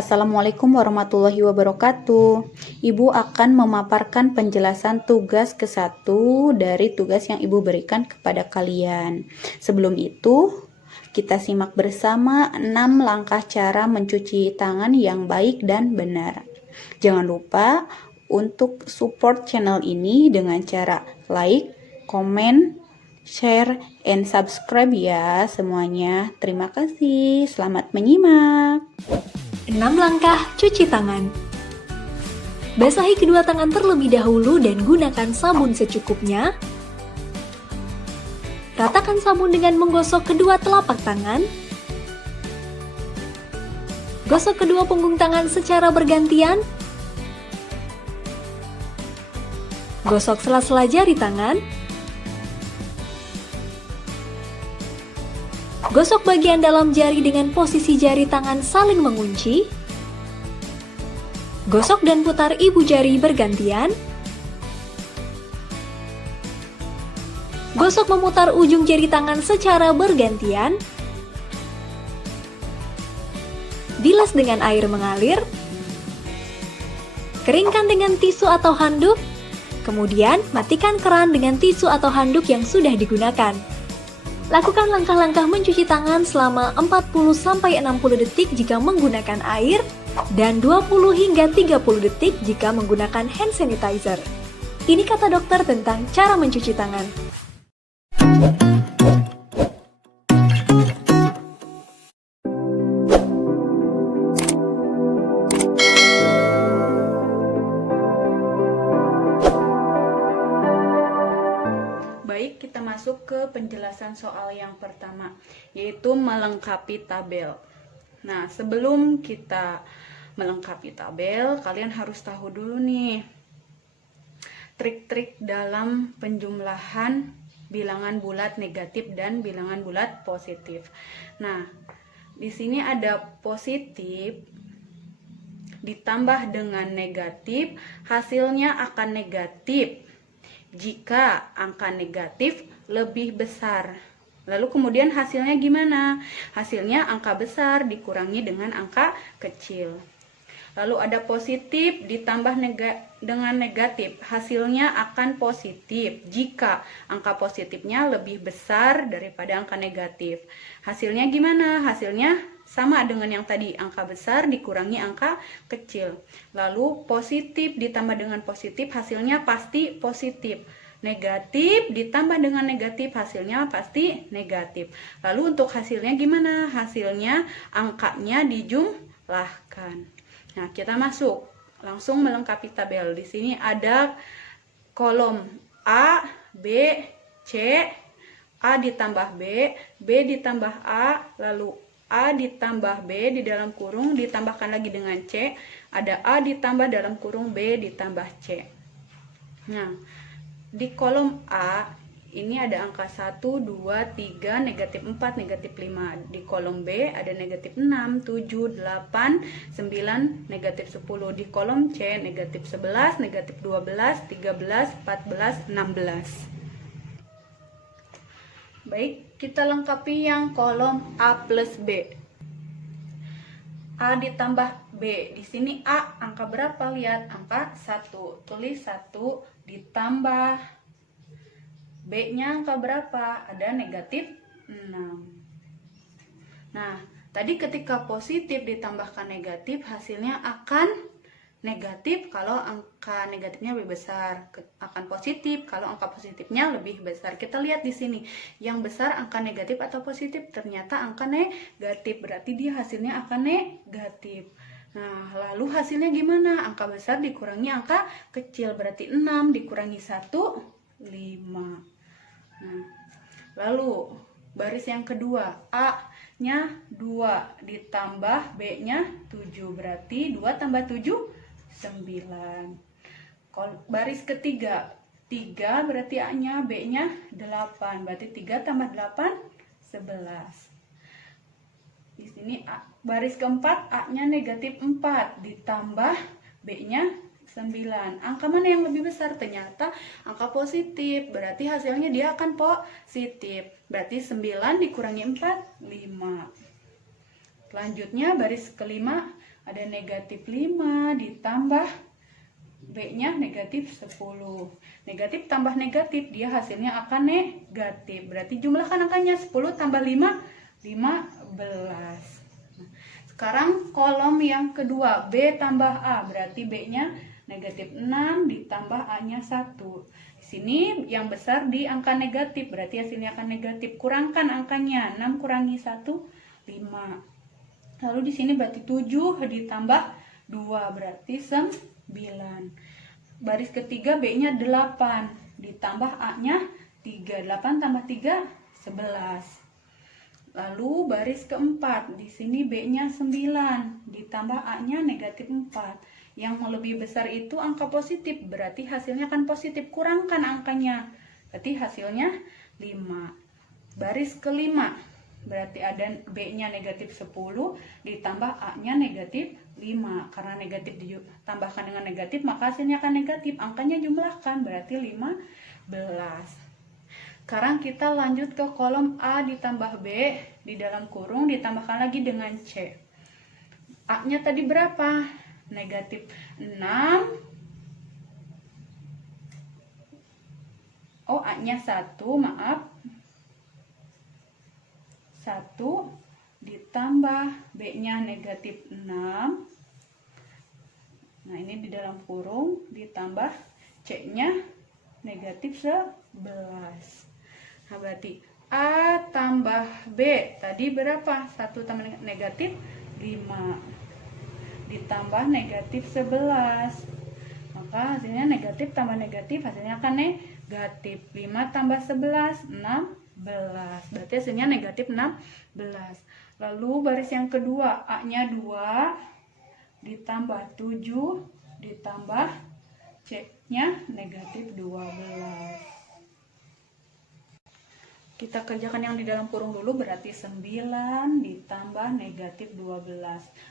Assalamualaikum warahmatullahi wabarakatuh. Ibu akan memaparkan penjelasan tugas ke-1 dari tugas yang Ibu berikan kepada kalian. Sebelum itu, kita simak bersama 6 langkah cara mencuci tangan yang baik dan benar. Jangan lupa untuk support channel ini dengan cara like, komen, share, and subscribe ya semuanya. Terima kasih. Selamat menyimak. 6 langkah cuci tangan. Basahi kedua tangan terlebih dahulu dan gunakan sabun secukupnya. Ratakan sabun dengan menggosok kedua telapak tangan. Gosok kedua punggung tangan secara bergantian. Gosok sela-sela jari tangan. Gosok bagian dalam jari dengan posisi jari tangan saling mengunci. Gosok dan putar ibu jari bergantian. Gosok memutar ujung jari tangan secara bergantian. Bilas dengan air mengalir. Keringkan dengan tisu atau handuk. Kemudian matikan keran dengan tisu atau handuk yang sudah digunakan. Lakukan langkah-langkah mencuci tangan selama 40-60 detik jika menggunakan air dan 20 hingga 30 detik jika menggunakan hand sanitizer. Ini kata dokter tentang cara mencuci tangan. Baik, kita masuk ke penjelasan soal yang pertama, yaitu melengkapi tabel. Nah, sebelum kita melengkapi tabel, kalian harus tahu dulu nih trik-trik dalam penjumlahan bilangan bulat negatif dan bilangan bulat positif. Nah, di sini ada positif ditambah dengan negatif, hasilnya akan negatif jika angka negatif lebih besar. Lalu kemudian hasilnya gimana? Hasilnya angka besar dikurangi dengan angka kecil. Lalu ada positif ditambah dengan negatif, hasilnya akan positif jika angka positifnya lebih besar daripada angka negatif. Hasilnya gimana? Hasilnya sama dengan yang tadi, angka besar dikurangi angka kecil. Lalu positif ditambah dengan positif, hasilnya pasti positif. Negatif ditambah dengan negatif, hasilnya pasti negatif. Lalu untuk hasilnya gimana? Hasilnya angkanya dijumlahkan. Nah, kita masuk langsung melengkapi tabel. Di sini ada kolom A, B, C, A ditambah B, B ditambah A, lalu A ditambah B di dalam kurung ditambahkan lagi dengan C, ada A ditambah dalam kurung B ditambah C. Nah, di kolom A ini ada angka 1, 2, 3, negatif 4, negatif 5. Di kolom B ada negatif 6, 7, 8, 9, negatif 10. Di kolom C negatif 11, negatif 12, 13, 14, 16. Baik, kita lengkapi yang kolom A plus B. A ditambah B. Di sini A angka berapa? Lihat, angka 1. Tulis 1 ditambah B-nya angka berapa? Ada negatif 6. Nah, tadi ketika positif ditambahkan negatif, hasilnya akan negatif kalau angka negatifnya lebih besar, akan positif kalau angka positifnya lebih besar. Kita lihat di sini, yang besar angka negatif atau positif? Ternyata angka negatif, berarti dia hasilnya akan negatif. Nah, lalu hasilnya gimana? Angka besar dikurangi angka kecil, berarti 6 dikurangi 1, 5. Nah, lalu baris yang kedua, A-nya 2 ditambah B-nya 7, berarti 2 tambah 7, 9. Baris ketiga, 3 berarti A-nya, B-nya 8, berarti 3 tambah 8, 11. Di sini baris keempat, A-nya negatif 4 ditambah B-nya 9. Angka mana yang lebih besar? Ternyata angka positif, berarti hasilnya dia akan positif. Berarti 9 dikurangi 4, 5. Selanjutnya baris kelima ada negatif 5 ditambah B-nya negatif 10. Negatif tambah negatif, dia hasilnya akan negatif. Berarti jumlahkan angkanya 10 tambah 5, 15. Sekarang kolom yang kedua, B tambah A. Berarti B-nya negatif 6 ditambah A-nya 1. Di sini yang besar di angka negatif, berarti hasilnya akan negatif. Kurangkan angkanya, 6 kurangi 1, 5. Lalu di sini berarti 7 ditambah 2, berarti 9. Baris ketiga B-nya 8 ditambah A-nya 3. 8 tambah 3, 11. Lalu baris keempat, di sini B-nya 9 ditambah A-nya negatif 4. Yang lebih besar itu angka positif, berarti hasilnya akan positif. Kurangkan angkanya, berarti hasilnya 5. Baris kelima, berarti ada B-nya negatif 10 ditambah A-nya negatif 5. Karena negatif ditambahkan dengan negatif, maka hasilnya akan negatif. Angkanya jumlahkan, berarti 15. Sekarang kita lanjut ke kolom A ditambah B, di dalam kurung ditambahkan lagi dengan C. A-nya tadi berapa? Negatif 6. Oh, A-nya 1, maaf. 1 ditambah B-nya negatif 6. Nah, ini di dalam kurung ditambah C-nya negatif 11. Nah, berarti A tambah B tadi berapa? 1 tambah negatif 5 ditambah negatif 11. Maka hasilnya negatif tambah negatif, hasilnya akan negatif. 5 tambah 11, 16. Berarti hasilnya negatif 16. Lalu baris yang kedua, A-nya 2 ditambah 7 ditambah C-nya negatif 12. Kita kerjakan yang di dalam kurung dulu, berarti 9 ditambah negatif 12.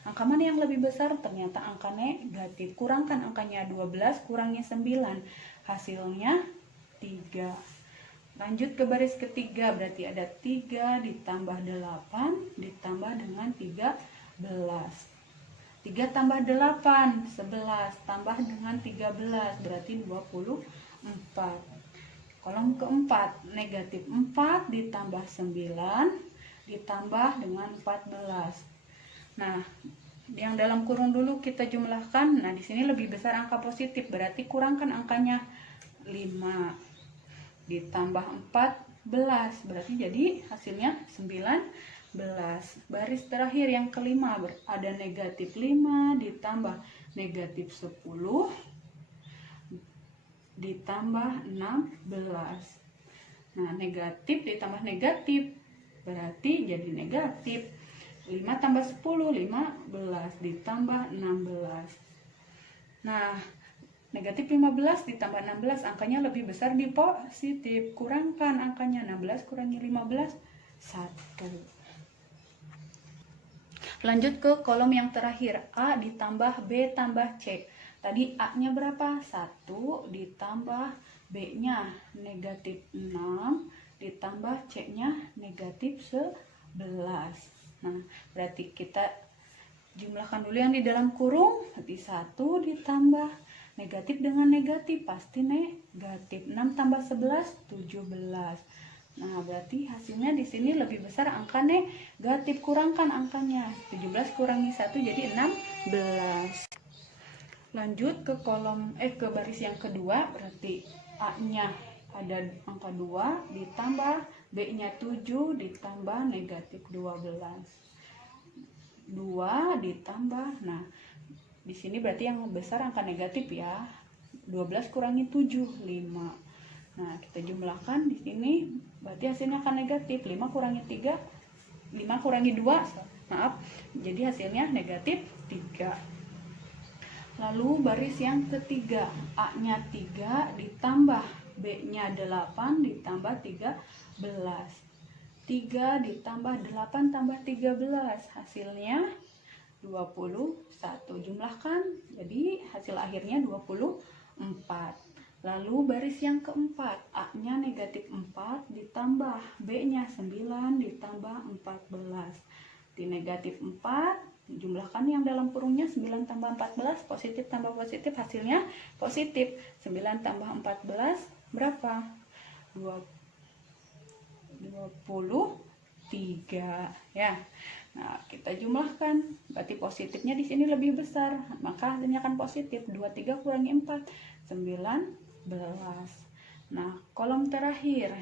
Angka mana yang lebih besar? Ternyata angka negatif. Kurangkan angkanya, 12 kurangi 9. Hasilnya 3. Lanjut ke baris ketiga, berarti ada 3 ditambah 8 ditambah dengan 13. 3 tambah 8, 11 tambah dengan 13, berarti 24. Kolom keempat, negatif 4 ditambah 9 ditambah dengan 14. Nah, yang dalam kurung dulu kita jumlahkan. Nah, di sini lebih besar angka positif, berarti kurangkan angkanya, 5 ditambah 14, berarti jadi hasilnya 19. Baris terakhir yang kelima, ada negatif 5 ditambah negatif 10 ditambah 16. Nah, negatif ditambah negatif berarti jadi negatif. 5 tambah 10, 15 ditambah 16. Nah, negatif 15 ditambah 16, angkanya lebih besar di positif. Kurangkan angkanya, 16 kurangi 15, 1. Lanjut ke kolom yang terakhir, A ditambah B tambah C. Tadi A-nya berapa? 1 ditambah B-nya negatif 6 ditambah C-nya negatif 11. Nah, berarti kita jumlahkan dulu yang di dalam kurung. Berarti 1 ditambah negatif dengan negatif pasti negatif. 6 tambah 11, 17. Nah, berarti hasilnya di sini lebih besar angka negatif. Kurangkan angkanya. 17 kurangi 1 jadi 16. Lanjut ke kolom ke baris yang kedua, berarti A-nya ada angka 2 ditambah B-nya 7 ditambah negatif 12. 2 ditambah, nah di sini berarti yang besar angka negatif ya. 12 kurangi 7, 5. Nah, kita jumlahkan di sini berarti hasilnya akan negatif. 5 kurangi 3, 5 kurangi 2, maaf. Jadi hasilnya negatif 3. Lalu baris yang ketiga, A-nya 3 ditambah B-nya 8 ditambah 13. 3 ditambah 8 tambah 13, hasilnya 21. Jumlahkan, jadi hasil akhirnya 24. Lalu baris yang keempat, A-nya negatif 4 ditambah B-nya 9 ditambah 14. Di negatif 4 Jumlahkan yang dalam kurungnya 9 tambah 14, positif tambah positif, hasilnya positif. 9 tambah 14 berapa? 23 ya. Nah, kita jumlahkan, berarti positifnya di sini lebih besar, maka hasilnya akan positif. 23 kurangi 4, 19. Nah, kolom terakhir,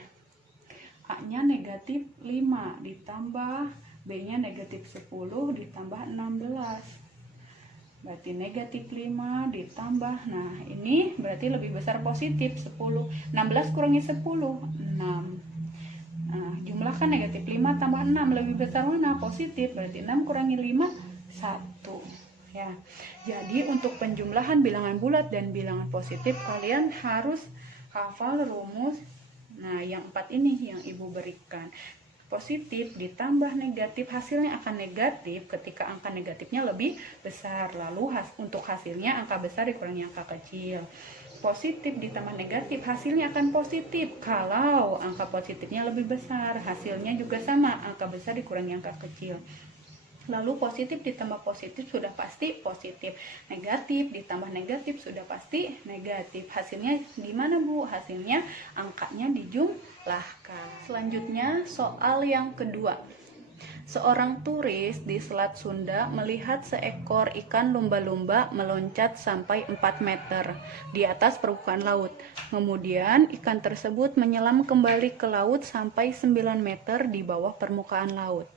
A-nya negatif 5 ditambah B-nya negatif 10 ditambah 16. Berarti negatif 5 ditambah, nah ini berarti lebih besar positif 10. 16 kurangi 10, 6. Nah, jumlahkan negatif 5 tambah 6, lebih besar mana? Positif, berarti 6 kurangi 5, 1. Ya. Jadi untuk penjumlahan bilangan bulat dan bilangan positif kalian harus hafal rumus. Nah, yang 4 ini yang Ibu berikan. Positif ditambah negatif, hasilnya akan negatif ketika angka negatifnya lebih besar. Lalu untuk hasilnya angka besar dikurangi angka kecil. Positif ditambah negatif, hasilnya akan positif kalau angka positifnya lebih besar. Hasilnya juga sama, angka besar dikurangi angka kecil. Lalu positif ditambah positif sudah pasti positif. Negatif ditambah negatif sudah pasti negatif. Hasilnya gimana Bu? Hasilnya angkanya dijumlahkan. Selanjutnya soal yang kedua. Seorang turis di Selat Sunda melihat seekor ikan lumba-lumba meloncat sampai 4 meter di atas permukaan laut. Kemudian ikan tersebut menyelam kembali ke laut sampai 9 meter di bawah permukaan laut.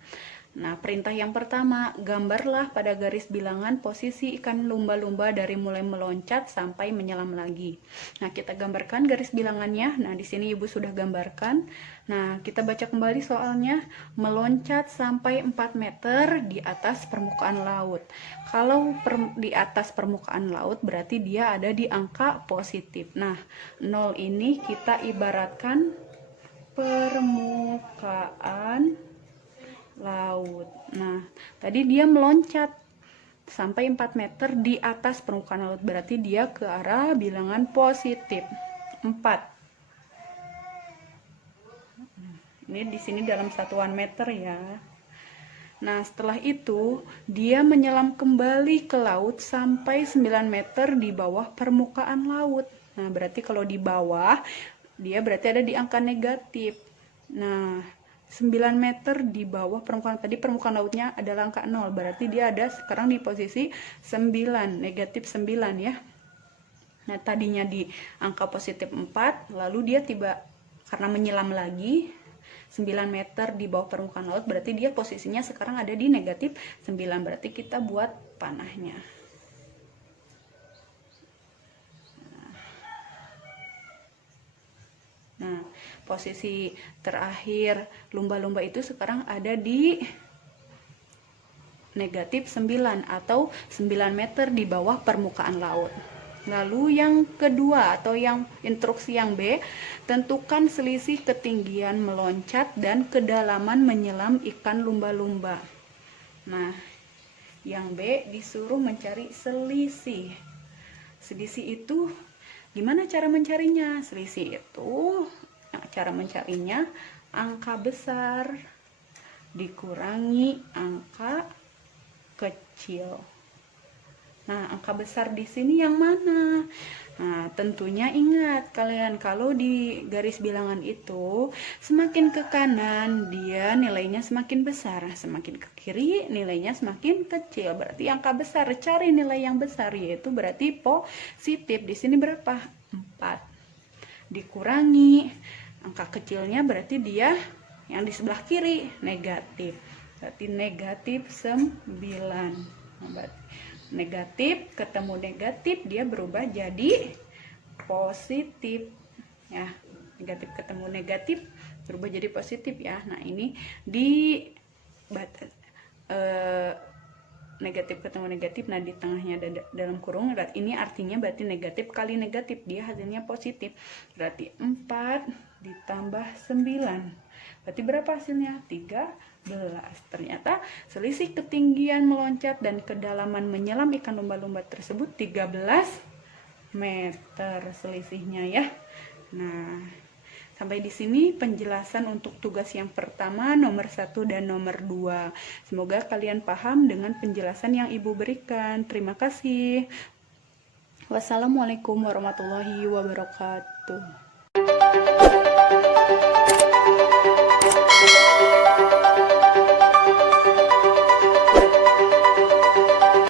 Nah, perintah yang pertama, gambarlah pada garis bilangan posisi ikan lumba-lumba dari mulai meloncat sampai menyelam lagi. Nah, kita gambarkan garis bilangannya. Nah, di sini Ibu sudah gambarkan. Nah, kita baca kembali soalnya. Meloncat sampai 4 meter di atas permukaan laut. Kalau di atas permukaan laut berarti dia ada di angka positif. Nah, 0 ini kita ibaratkan permukaan laut. Nah, tadi dia meloncat sampai 4 meter di atas permukaan laut, berarti dia ke arah bilangan positif 4. Ini di sini dalam satuan meter ya. Nah, setelah itu dia menyelam kembali ke laut sampai 9 meter di bawah permukaan laut. Nah, berarti kalau di bawah dia berarti ada di angka negatif. Nah, 9 meter di bawah permukaan, tadi permukaan lautnya adalah angka 0, berarti dia ada sekarang di posisi 9, negatif 9 ya. Nah, tadinya di angka positif 4, lalu dia karena menyelam lagi 9 meter di bawah permukaan laut, berarti dia posisinya sekarang ada di negatif 9, berarti kita buat panahnya. Nah, posisi terakhir lumba-lumba itu sekarang ada di negatif 9 atau 9 meter di bawah permukaan laut. Lalu yang kedua atau yang instruksi yang B, tentukan selisih ketinggian meloncat dan kedalaman menyelam ikan lumba-lumba. Nah, yang B disuruh mencari selisih. Selisih itu gimana cara mencarinya? Selisih itu cara mencarinya angka besar dikurangi angka kecil. Nah, angka besar di sini yang mana? Nah, tentunya ingat kalian kalau di garis bilangan itu semakin ke kanan dia nilainya semakin besar, semakin ke kiri nilainya semakin kecil. Berarti angka besar, cari nilai yang besar yaitu berarti positif. Di sini berapa? 4. Dikurangi angka kecilnya berarti dia yang di sebelah kiri negatif. Berarti negatif 9. Nah, berarti negatif ketemu negatif dia berubah jadi positif ya. Negatif ketemu negatif berubah jadi positif ya. Nah, ini di negatif ketemu negatif, nah di tengahnya ada dalam kurung, ini artinya berarti negatif kali negatif dia hasilnya positif. Berarti 4 ditambah 9 berarti berapa hasilnya? 13. Ternyata selisih ketinggian meloncat dan kedalaman menyelam ikan lumba-lumba tersebut 13 meter selisihnya ya. Nah, Sampai di sini penjelasan untuk tugas yang pertama, nomor 1 dan nomor 2. Semoga kalian paham dengan penjelasan yang Ibu berikan. Terima kasih. Wassalamualaikum warahmatullahi wabarakatuh.